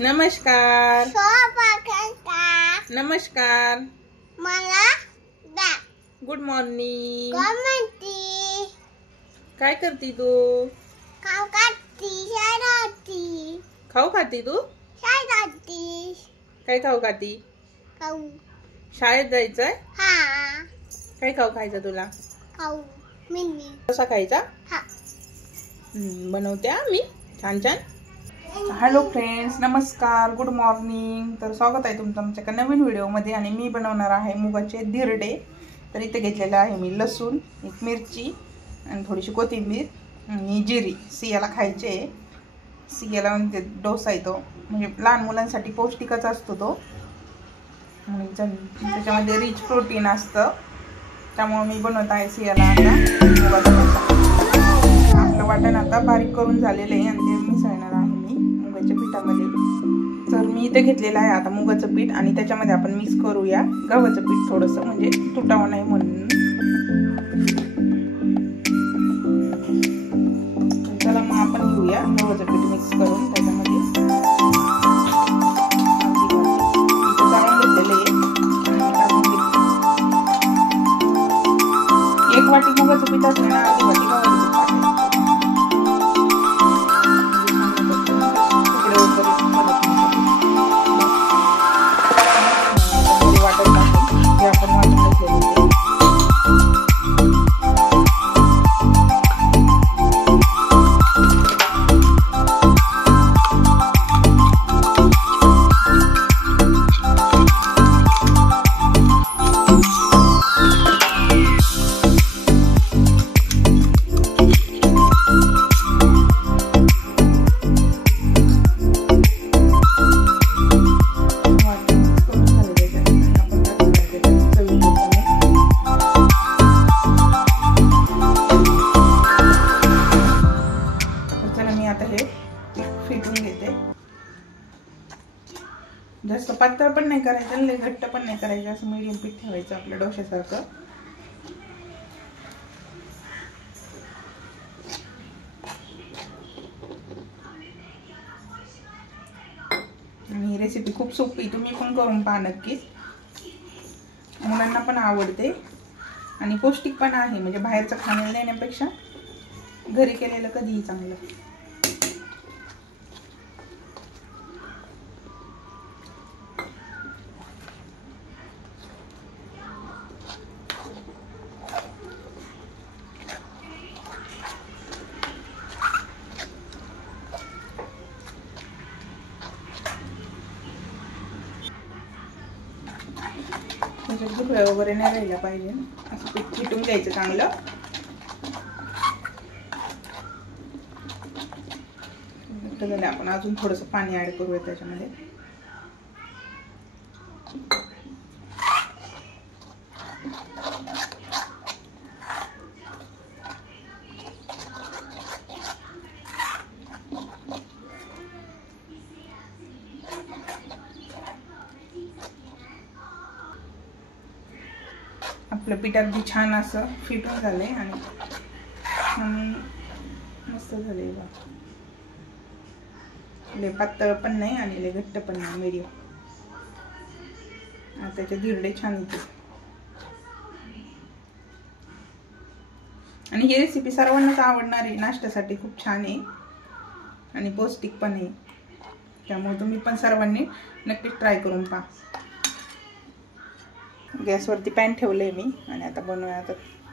नमस्कार नमस्कार मला गुड मॉर्निंग। कमेंटी काय करती तू? खाऊ खाती खाऊ खाती तू? शाळेत काय खाऊ खाती? खाऊ शाळेत जायचंय? हा काय खाऊ खायचं तुला? खाऊ मिनी कसा खायचा? हा बनवते मी छान छान। हॅलो फ्रेंड्स, नमस्कार, गुड मॉर्निंग। तर स्वागत आहे तुमचं आमच्या एका नवीन व्हिडिओमध्ये आणि मी बनवणार आहे मुगाचे धिरडे। तर इथे घेतलेलं आहे मी लसूण, एक मिरची आणि थोडीशी कोथिंबीर आणि जिरी। सियाला खायचे, सियाला म्हणजे डोसा येतो, म्हणजे लहान मुलांसाठी पौष्टिकच असतो तो, आणि त्याच्यामध्ये रिच प्रोटीन असतं, त्यामुळे मी बनवत आहे सियाला आता मुगाचा डोसा। आपलं वाटण आता बारीक करून झालेलं आहे आणि ते मिसळणार आहे मी मुगाच्या पिठामध्ये। तर मी इथे घेतलेलं आहे आता मुगाचं पीठ आणि त्याच्यामध्ये आपण मिक्स करूया गव्हाचं पीठ थोडंसं, म्हणजे तुटावं नाही म्हणून। चला मग आपण घेऊया गव्हाचं पीठ मिक्स करून त्याच्यामध्ये। एक वाटी मुगाचं पीठ असलं ना, अर्धी वाटी गव्हाचं पीठ टाकायचं। जास्त पातळ पण नाही करायचं, लय घट्ट पण नाही करायचं, असं मीडियम पीठ ठेवायचं आपल्या डोश्यासारखं। आणि ही रेसिपी खूप सोपी, तुम्ही पण करून पहा नक्कीच, मुलांना पण आवडते आणि पौष्टिक पण आहे, म्हणजे बाहेरचं खाण्याला देण्यापेक्षा घरी केलेलं कधीही चांगलं। त्याच्यात गुठळ्या वगैरे नाही राहिला पाहिजे, असं पीठ फिटून घ्यायचं चांगलं। झालं, आपण अजून थोडंसं पाणी ऍड करूया त्याच्यामध्ये। आपलं पीठ अगदी छान असं फिटून झालंय आणि मस्त झालंय बघा, लय पातळ पण नाही आणि लय घट्ट पण नाही, मीडियम। त्याचे धिरडे छान येते आणि ही रेसिपी सर्वांनाच आवडणार आहे, नाश्त्यासाठी खूप छान आहे आणि पौष्टिक पण आहे, त्यामुळे तुम्ही पण सर्वांनी नक्कीच ट्राय करून पहा। गॅसवरती पॅन ठेवलंय मी आणि आता बनवूया। आता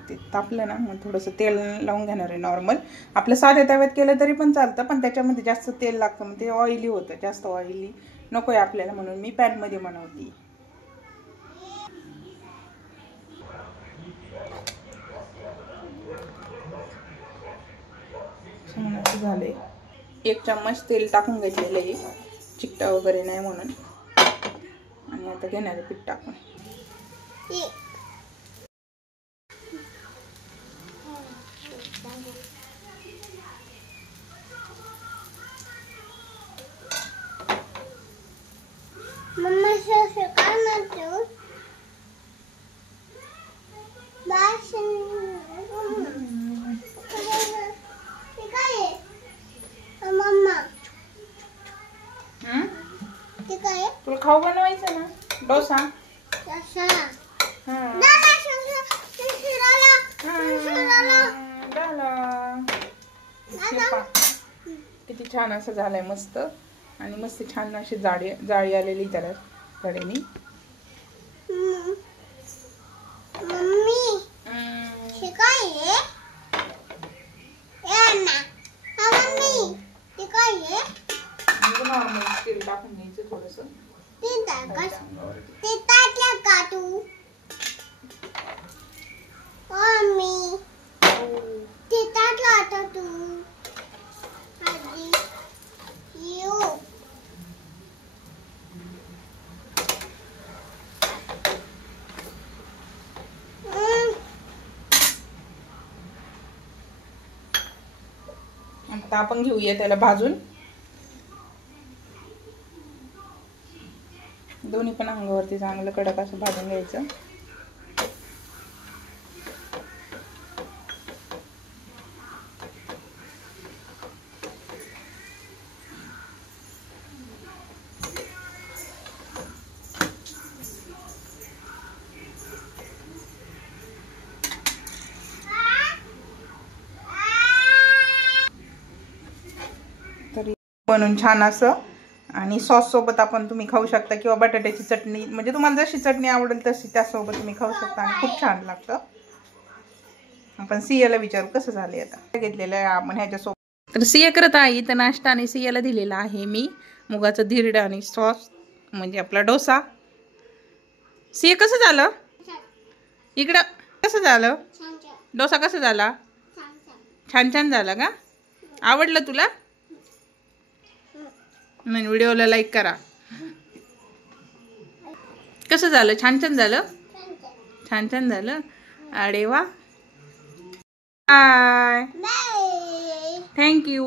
ते तापलं ना, मग थोडंसं तेल लावून घेणार आहे नॉर्मल। आपलं साध्या तव्यात केलं तरी पण चालतं, पण त्याच्यामध्ये जास्त तेल लागतं, मग ते ऑइली होतं, जास्त ऑइली नको आहे आपल्याला, म्हणून मी पॅनमध्ये बनवते। असं झालंय, 1 चम्मच तेल टाकून घेतलेलं आहे, चिकटा वगैरे नाही म्हणून। आणि आता घेणार आहे पीठ टाकून। मम्मा काय म्हणतो? ते काय आहे? तुला खाऊ बनवायचं ना डोसा. तसा. हा. दादा, शिराला. शिराला. झाला. हे दादा. पहा. किती छान असं झालंय मस्त. आणि मस्त छान अशी जाळी आलेली त्याला कडेनी. मम्मी हे काय आहे? ना हा मम्मी ते काय आहे? नॉर्मल तेल टाकून घ्यायचं थोडस. ते टाकलं का तू? मम्मी ते टाकलं आता तू आधी येऊ. आता आपण घेऊया त्याला भाजून. दोन्ही पण अंगावरती चांगलं कडक असं भाजून घ्यायचं. तरी बनवून छान असं. आणि सॉस सोबत आपण तुम्ही खाऊ शकता किंवा बटाट्याची चटणी, म्हणजे तुम्हाला जशी चटणी आवडेल तशी त्यासोबत तुम्ही खाऊ शकता आणि खूप छान लागतं. आपण सियाला विचारू कसं झालंय. आता घेतलेलं आहे आपण ह्याच्यासोबत. तर सिया करत आहे तर नाश्ता आणि सियाला दिलेला आहे मी मुगाचं धिरडं आणि सॉस म्हणजे आपला डोसा. सिया कसं झालं इकडं? कसं झालं डोसा? कसं झाला? छान छान झाला का? आवडलं तुला? नाही, व्हिडिओला लाईक करा. कसं झालं? छान छान झालं. छान छान झालं. अरे वा. बाय. बाय. Thank you.